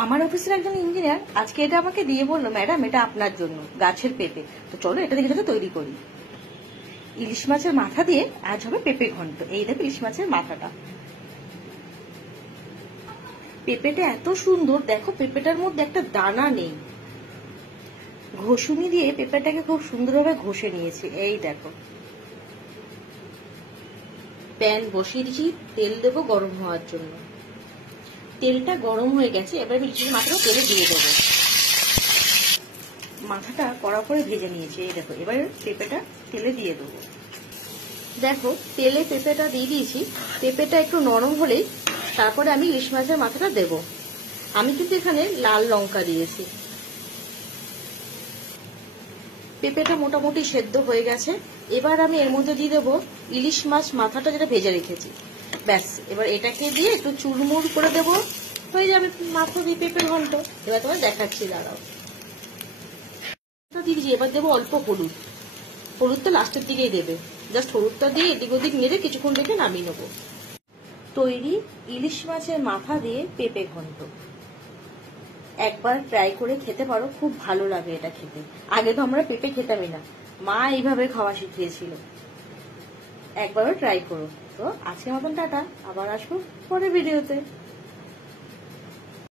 আমার অফিসের একজন ইঞ্জিনিয়ার আজকে এটা আমাকে দিয়ে বললো, ম্যাডাম এটা আপনার জন্য, গাছের পেঁপে। তো চলো এটা দেখে সাথে তৈরি করি। ইলিশ মাছের মাথা দিয়ে আজ হবে পেঁপে ঘন্ট। এই দেখো ইলিশ মাছের মাথাটা। পেঁপেটা এত সুন্দর, দেখো পেঁপেটার মধ্যে একটা দানা নেই। ঘষুনি দিয়ে পেঁপেটাকে খুব সুন্দরভাবে ঘষে নিয়েছি। এই দেখো, প্যান বসিয়ে দিয়েছি, তেল দেবো গরম হওয়ার জন্য। তেলটা গরম হয়ে গেছে, এবার আমি ইলিশের মাথাটা তেলে দিয়ে দেবো। মাথাটা কড়া করে ভেজে নিয়েছি। এই দেখো, এবার পেঁপেটা তেলে দিয়ে দেবো। দেখো তেলে পেঁপেটা দিয়ে দিয়েছি। পেঁপেটা একটু নরম হলেই তারপরে আমি ইলিশ মাছের মাথাটা দেব। আমি কিন্তু এখানে লাল লঙ্কা দিয়েছি। পেঁপেটা মোটামুটি সেদ্ধ হয়ে গেছে। এবার আমি এর মধ্যে দিয়ে দেবো ইলিশ মাছ মাথাটা যেটা ভেজে রেখেছি। ব্যাস, এবার এটাকে দিয়ে একটু চুরমুর করে দেবো, হয়ে যাবে মাথা দিয়ে পেঁপে ঘন্ট। এবার তোমার দেখাচ্ছি, দাঁড়াও। দিয়ে দিয়েছি, এবার দেবো অল্প হলুদ। হলুদটা লাস্টের দিকেই দেবে। জাস্ট হলুদটা দিয়ে এদিক ওদিক নেড়ে কিছুক্ষণ রেখে নামিয়ে নেবো। তৈরি ইলিশ মাছের মাথা দিয়ে পেঁপে ঘন্ট। একবার ট্রাই করে খেতে পারো, খুব ভালো লাগে এটা খেতে। আগে তো আমরা পেঁপে খেতামই না, মা এইভাবে খাওয়া শিখিয়েছিল। একবারও ট্রাই করো। তো আজকের মতন টাটা, আবার আসবো পরের ভিডিওতে।